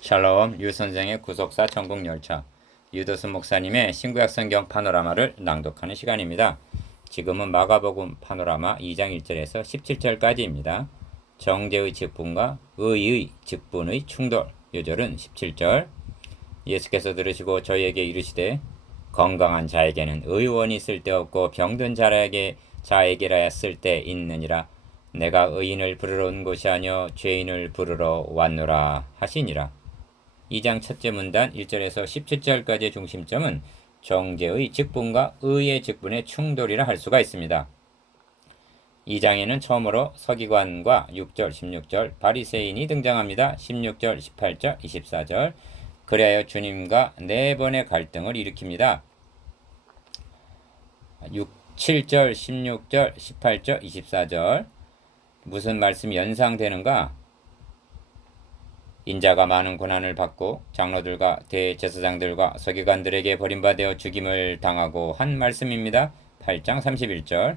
샬롬 유선생의 구속사 천국열차 유도수 목사님의 신구약 성경 파노라마를 낭독하는 시간입니다. 지금은 마가복음 파노라마 2장 1절에서 17절까지입니다. 정죄의 직분과 의의 직분의 충돌. 요절은 17절. 예수께서 들으시고 저희에게 이르시되 건강한 자에게는 의원이 쓸데없고 병든 자에게라야 쓸데 있느니라. 내가 의인을 부르러 온 것이 아니요 죄인을 부르러 왔노라 하시니라. 2장 첫째 문단 1절에서 17절까지의 중심점은 정죄의 직분과 의의 직분의 충돌이라 할 수가 있습니다. 2장에는 처음으로 서기관과 6절, 16절 바리새인이 등장합니다. 16절, 18절, 24절. 그리하여 주님과 4번의 갈등을 일으킵니다. 7절, 16절, 18절, 24절. 무슨 말씀이 연상되는가? 인자가 많은 고난을 받고 장로들과 대제사장들과 서기관들에게 버림받아 죽임을 당하고 한 말씀입니다. 8장 31절.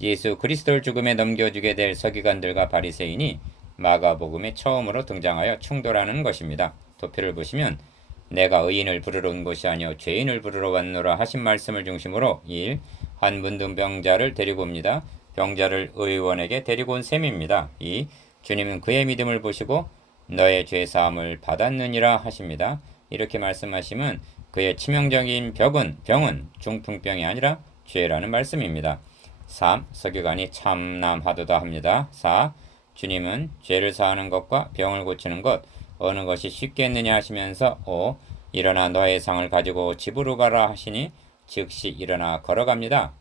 예수 그리스도를 죽음에 넘겨주게 될 서기관들과 바리새인이 마가복음에 처음으로 등장하여 충돌하는 것입니다. 도표를 보시면 내가 의인을 부르러 온 것이 아니요 죄인을 부르러 왔노라 하신 말씀을 중심으로 1. 한 문둥병자를 데리고 옵니다. 병자를 의원에게 데리고 온 셈입니다. 2. 주님은 그의 믿음을 보시고 너의 죄사함을 받았느니라 하십니다. 이렇게 말씀하시면 그의 치명적인 병은 중풍병이 아니라 죄라는 말씀입니다. 3. 서기관이 참남하도다 합니다. 4. 주님은 죄를 사하는 것과 병을 고치는 것 어느 것이 쉽겠느냐 하시면서 5. 일어나 너의 상을 가지고 집으로 가라 하시니 즉시 일어나 걸어갑니다.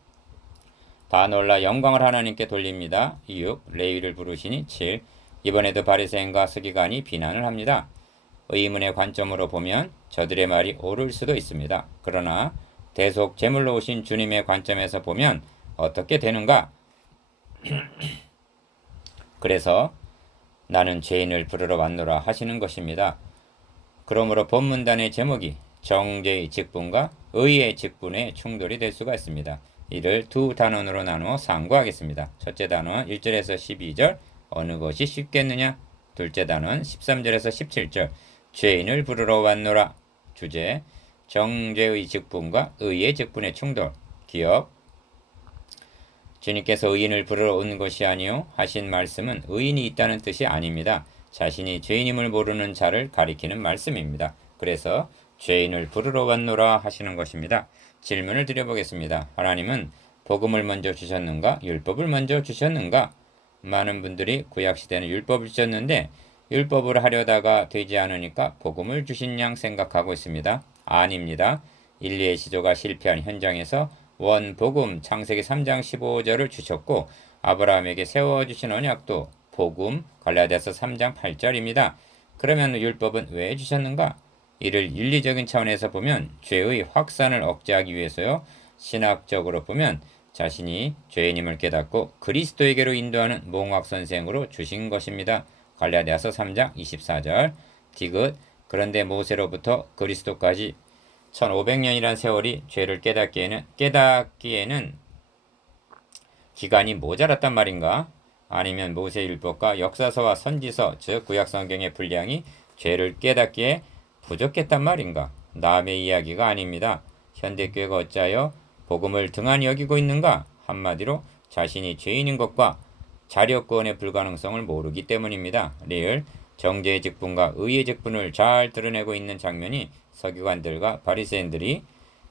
다 놀라 영광을 하나님께 돌립니다. 6. 레위를 부르시니 7. 이번에도 바리새인과 서기관이 비난을 합니다. 의문의 관점으로 보면 저들의 말이 옳을 수도 있습니다. 그러나 대속 제물로 오신 주님의 관점에서 보면 어떻게 되는가? 그래서 나는 죄인을 부르러 왔노라 하시는 것입니다. 그러므로 본문단의 제목이 정죄의 직분과 의의 직분의 충돌이 될 수가 있습니다. 이를 두 단원으로 나누어 상고하겠습니다. 첫째 단원 1절에서 12절 어느 것이 쉽겠느냐? 둘째 단원 13절에서 17절 죄인을 부르러 왔노라. 주제 정죄의 직분과 의의 직분의 충돌. 기억 주님께서 의인을 부르러 온 것이 아니요 하신 말씀은 의인이 있다는 뜻이 아닙니다. 자신이 죄인임을 모르는 자를 가리키는 말씀입니다. 그래서 죄인을 부르러 왔노라 하시는 것입니다. 질문을 드려보겠습니다. 하나님은 복음을 먼저 주셨는가? 율법을 먼저 주셨는가? 많은 분들이 구약시대는 율법을 주셨는데 율법을 하려다가 되지 않으니까 복음을 주신 양 생각하고 있습니다. 아닙니다. 인류의 시조가 실패한 현장에서 원복음 창세기 3장 15절을 주셨고 아브라함에게 세워주신 언약도 복음 갈라디아서 3장 8절입니다. 그러면 율법은 왜 주셨는가? 이를 윤리적인 차원에서 보면 죄의 확산을 억제하기 위해서요. 신학적으로 보면 자신이 죄인임을 깨닫고 그리스도에게로 인도하는 몽학선생으로 주신 것입니다. 갈라디아서 3장 24절. 디귿 그런데 모세로부터 그리스도까지 1500년이란 세월이 죄를 깨닫기에는 기간이 모자랐단 말인가? 아니면 모세율법과 역사서와 선지서 즉 구약성경의 분량이 죄를 깨닫기에 부족했단 말인가? 남의 이야기가 아닙니다. 현대교회가 어찌하여 복음을 등한히 여기고 있는가? 한마디로 자신이 죄인인 것과 자력구원의 불가능성을 모르기 때문입니다. 리을 정죄의 직분과 의의 직분을 잘 드러내고 있는 장면이 서기관들과 바리새인들이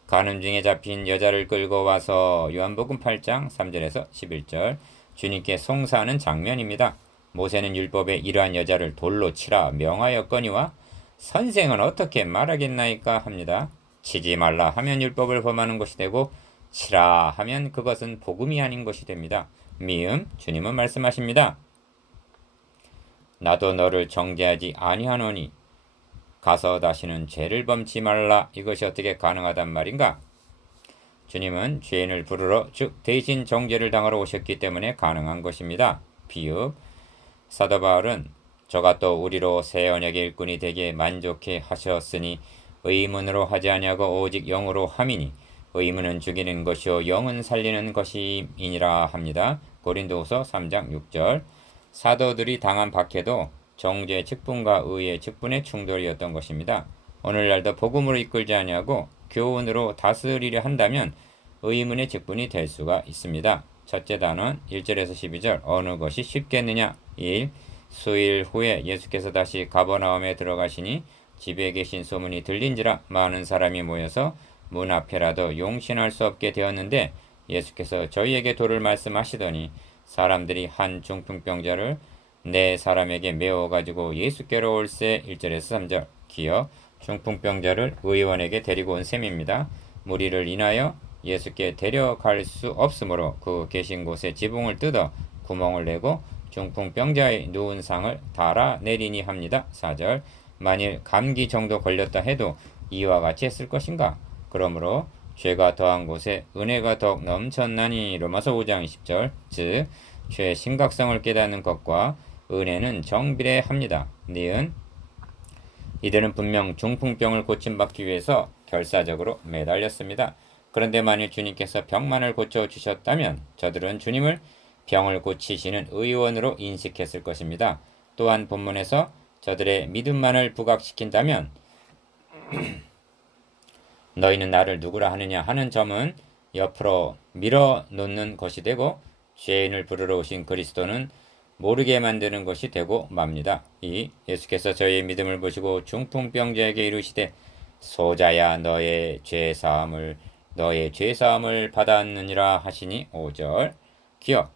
가늠 중에 잡힌 여자를 끌고 와서 요한복음 8장 3절에서 11절 주님께 송사하는 장면입니다. 모세는 율법에 이러한 여자를 돌로 치라 명하였거니와 선생은 어떻게 말하겠나이까 합니다. 치지 말라 하면 율법을 범하는 것이 되고 치라 하면 그것은 복음이 아닌 것이 됩니다. 미음 주님은 말씀하십니다. 나도 너를 정죄하지 아니하노니 가서 다시는 죄를 범치 말라. 이것이 어떻게 가능하단 말인가? 주님은 죄인을 부르러 즉 대신 정죄를 당하러 오셨기 때문에 가능한 것입니다. 비읍 사도 바울은 저가 또 우리로 새 언약의 일꾼이 되게 만족해 하셨으니 의문으로 하지 아니하고 오직 영으로 함이니 의문은 죽이는 것이요 영은 살리는 것이니라 합니다. 고린도후서 3장 6절 사도들이 당한 박해도 정죄의 직분과 의의 직분의 충돌이었던 것입니다. 오늘날도 복음으로 이끌지 아니하고 교훈으로 다스리려 한다면 의문의 직분이 될 수가 있습니다. 첫째 단원 1절에서 12절 어느 것이 쉽겠느냐 1. 수일 후에 예수께서 다시 가버나움에 들어가시니 집에 계신 소문이 들린지라 많은 사람이 모여서 문 앞에라도 용신할 수 없게 되었는데 예수께서 저희에게 도를 말씀하시더니 사람들이 한 중풍병자를 네 사람에게 메워 가지고 예수께로 올세 1절에서 3절 기어 중풍병자를 의원에게 데리고 온 셈입니다. 무리를 인하여 예수께 데려갈 수 없으므로 그 계신 곳에 지붕을 뜯어 구멍을 내고 중풍병자의 누운 상을 달아내리니 합니다. 4절 만일 감기 정도 걸렸다 해도 이와 같이 했을 것인가? 그러므로 죄가 더한 곳에 은혜가 더욱 넘쳤나니 로마서 5장 20절 즉 죄의 심각성을 깨닫는 것과 은혜는 정비례합니다. 니은 이들은 분명 중풍병을 고침받기 위해서 결사적으로 매달렸습니다. 그런데 만일 주님께서 병만을 고쳐주셨다면 저들은 주님을 병을 고치시는 의원으로 인식했을 것입니다. 또한 본문에서 저들의 믿음만을 부각시킨다면 너희는 나를 누구라 하느냐 하는 점은 옆으로 밀어놓는 것이 되고 죄인을 부르러 오신 그리스도는 모르게 만드는 것이 되고 맙니다. 이 예수께서 저희의 믿음을 보시고 중풍병자에게 이르시되 소자야 너의 죄사함을 받았느니라 하시니 5절 기억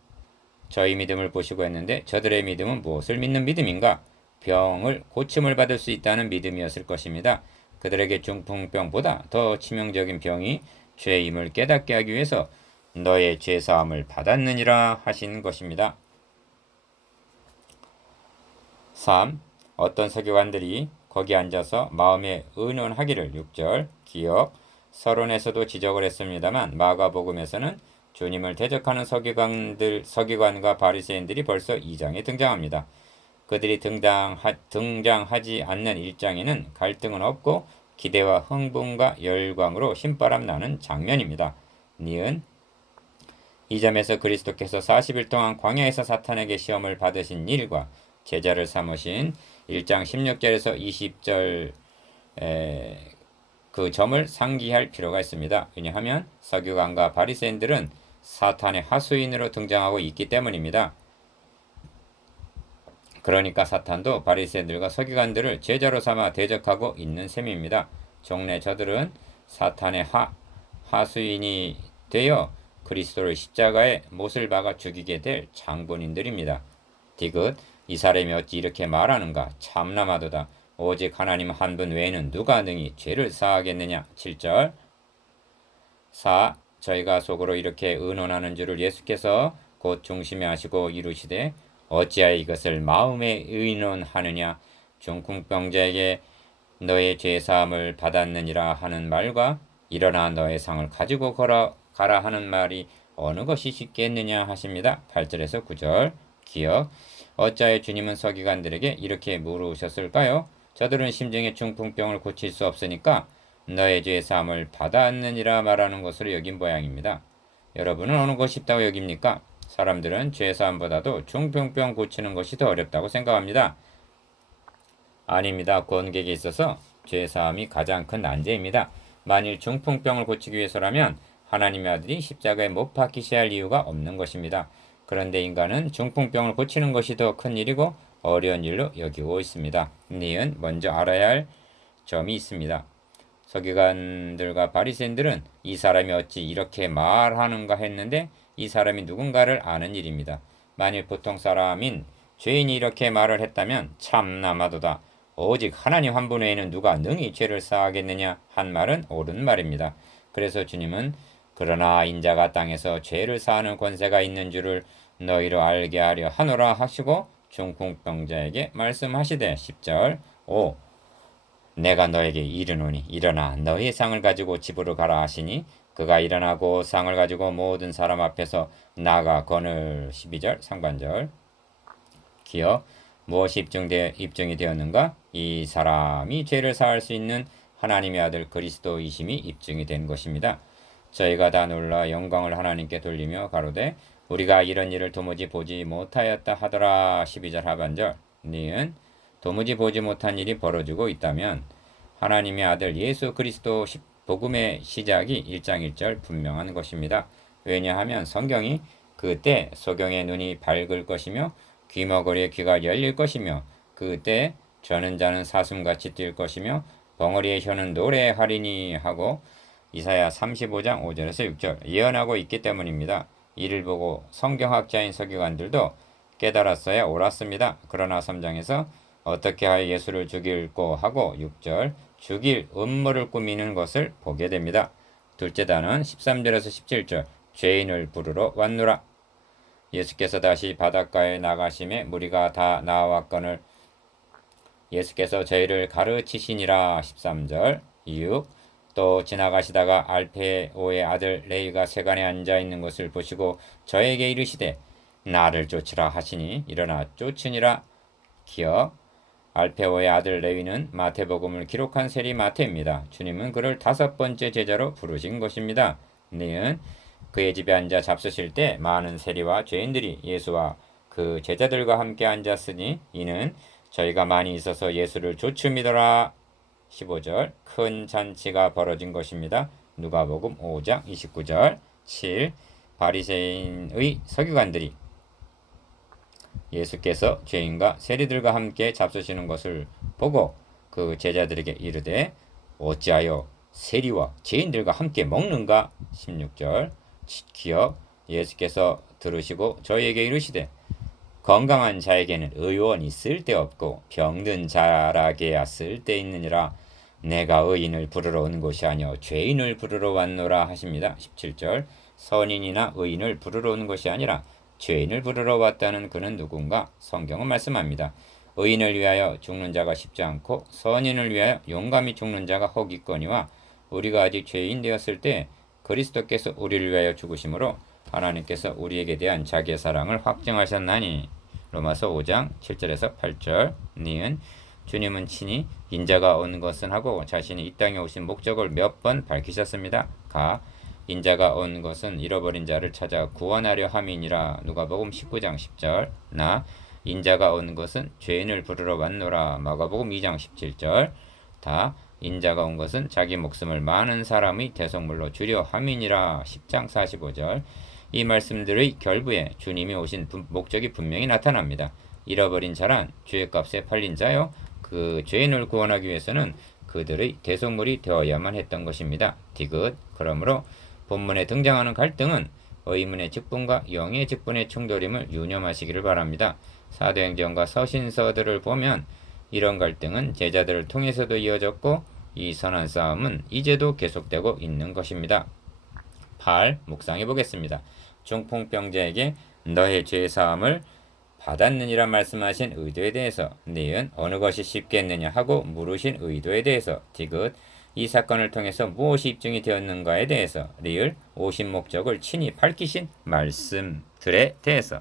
저희 믿음을 보시고 했는데 저들의 믿음은 무엇을 믿는 믿음인가? 병을 고침을 받을 수 있다는 믿음이었을 것입니다. 그들에게 중풍병보다 더 치명적인 병이 죄임을 깨닫게 하기 위해서 너의 죄사함을 받았느니라 하신 것입니다. 3. 어떤 서기관들이 거기 앉아서 마음에 의논하기를 6절 기억 서론에서도 지적을 했습니다만 마가복음에서는 주님을 대적하는 서기관과 바리새인들이 벌써 2장에 등장합니다. 그들이 등장하지 않는 1장에는 갈등은 없고 기대와 흥분과 열광으로 신바람 나는 장면입니다. 니은 이 점에서 그리스도께서 40일 동안 광야에서 사탄에게 시험을 받으신 일과 제자를 삼으신 1장 16절에서 20절 그 점을 상기할 필요가 있습니다. 왜냐하면 서기관과 바리새인들은 사탄의 하수인으로 등장하고 있기 때문입니다. 그러니까 사탄도 바리새인들과 서기관들을 제자로 삼아 대적하고 있는 셈입니다. 종래 저들은 사탄의 하수인이 되어 그리스도를 십자가에 못을 박아 죽이게 될 장본인들입니다. 디귿 이 사람이 어찌 이렇게 말하는가 참남하도다. 오직 하나님 한 분 외에는 누가 능히 죄를 사하겠느냐. 7절 4. 저희가 속으로 이렇게 의논하는 줄을 예수께서 곧 중심에 하시고 이루시되 어찌하여 이것을 마음에 의논하느냐. 중풍병자에게 너의 죄사함을 받았느니라 하는 말과 일어나 너의 상을 가지고 가라 하는 말이 어느 것이 쉽겠느냐 하십니다. 8절에서 9절 기억 어찌하여 주님은 서기관들에게 이렇게 물으셨을까요? 저들은 심정의 중풍병을 고칠 수 없으니까 너의 죄사함을 받았느니라 말하는 것으로 여긴 모양입니다. 여러분은 어느 것이 쉽다고 여깁니까? 사람들은 죄사함보다도 중풍병 고치는 것이 더 어렵다고 생각합니다. 아닙니다. 구원객에 있어서 죄사함이 가장 큰 난제입니다. 만일 중풍병을 고치기 위해서라면 하나님의 아들이 십자가에 못 박히셔야 할 이유가 없는 것입니다. 그런데 인간은 중풍병을 고치는 것이 더 큰 일이고 어려운 일로 여기고 있습니다. 니은 먼저 알아야 할 점이 있습니다. 서기관들과 바리새인들은 이 사람이 어찌 이렇게 말하는가 했는데 이 사람이 누군가를 아는 일입니다. 만일 보통 사람인 죄인이 이렇게 말을 했다면 참나마도다. 오직 하나님 한 분 외에는 누가 능히 죄를 사하겠느냐 한 말은 옳은 말입니다. 그래서 주님은 그러나 인자가 땅에서 죄를 사하는 권세가 있는 줄을 너희로 알게 하려 하노라 하시고 중풍병자에게 말씀하시되 10절 5. 내가 너에게 이르노니 일어나 너의 상을 가지고 집으로 가라 하시니 그가 일어나고 상을 가지고 모든 사람 앞에서 나가 거늘 12절 상반절 기억 무엇이 입증이 되었는가? 이 사람이 죄를 사할 수 있는 하나님의 아들 그리스도이심이 입증이 된 것입니다. 저희가 다 놀라 영광을 하나님께 돌리며 가로되 우리가 이런 일을 도무지 보지 못하였다 하더라. 12절 하반절 니은 도무지 보지 못한 일이 벌어지고 있다면 하나님의 아들 예수 그리스도 복음의 시작이 1장 1절 분명한 것입니다. 왜냐하면 성경이 그때 소경의 눈이 밝을 것이며 귀머거리의 귀가 열릴 것이며 그때 저는 자는 사슴같이 뛸 것이며 벙어리의 혀는 노래하리니 하고 이사야 35장 5절에서 6절 예언하고 있기 때문입니다. 이를 보고 성경학자인 서기관들도 깨달았어야 옳았습니다. 그러나 3장에서 어떻게 하여 예수를 죽일꼬 하고 6절 죽일 음모를 꾸미는 것을 보게 됩니다. 둘째 단은 13절에서 17절 죄인을 부르러 왔노라. 예수께서 다시 바닷가에 나가심에 무리가 다 나와왔거늘 예수께서 저희를 가르치시니라. 13절 6. 또 지나가시다가 알페오의 아들 레이가 세간에 앉아있는 것을 보시고 저에게 이르시되 나를 쫓으라 하시니 일어나 쫓으니라. 기억 알페오의 아들 레위는 마태복음을 기록한 세리 마태입니다. 주님은 그를 5번째 제자로 부르신 것입니다. 니은 그의 집에 앉아 잡수실 때 많은 세리와 죄인들이 예수와 그 제자들과 함께 앉았으니 이는 저희가 많이 있어서 예수를 조춤이더라. 15절 큰 잔치가 벌어진 것입니다. 누가복음 5장 29절 7 바리새인의 서기관들이 예수께서 죄인과 세리들과 함께 잡수시는 것을 보고 그 제자들에게 이르되 어찌하여 세리와 죄인들과 함께 먹는가? 16절 기억 예수께서 들으시고 저희에게 이르시되 건강한 자에게는 의원이 쓸데없고 병든 자라게야 쓸데있느니라. 내가 의인을 부르러 온 것이 아니요 죄인을 부르러 왔노라 하십니다. 17절 선인이나 의인을 부르러 온 것이 아니라 죄인을 부르러 왔다는 그는 누군가? 성경은 말씀합니다. 의인을 위하여 죽는 자가 쉽지 않고 선인을 위하여 용감히 죽는 자가 혹있거니와 우리가 아직 죄인 되었을 때 그리스도께서 우리를 위하여 죽으심으로 하나님께서 우리에게 대한 자기의 사랑을 확증하셨나니. 로마서 5장 7절에서 8절 니은 주님은 친히 인자가 온 것은 하고 자신이 이 땅에 오신 목적을 몇 번 밝히셨습니다. 가 인자가 온 것은 잃어버린 자를 찾아 구원하려 함이니라. 누가복음 19장 10절 나 인자가 온 것은 죄인을 부르러 왔노라. 마가복음 2장 17절 다 인자가 온 것은 자기 목숨을 많은 사람의 대속물로 주려 함이니라. 10장 45절 이 말씀들의 결부에 주님이 오신 목적이 분명히 나타납니다. 잃어버린 자란 죄값에 팔린 자요. 그 죄인을 구원하기 위해서는 그들의 대속물이 되어야만 했던 것입니다. 디귿 그러므로 본문에 등장하는 갈등은 의문의 직분과 영의 직분의 충돌임을 유념하시기를 바랍니다. 사도행전과 서신서들을 보면 이런 갈등은 제자들을 통해서도 이어졌고 이 선한 싸움은 이제도 계속되고 있는 것입니다. 8. 묵상해 보겠습니다. 중풍병자에게 너의 죄사함을 받았느니라 말씀하신 의도에 대해서 니은 어느 것이 쉽겠느냐 하고 물으신 의도에 대해서 디귿 이 사건을 통해서 무엇이 입증이 되었는가에 대해서 리을 오신 목적을 친히 밝히신 말씀들에 대해서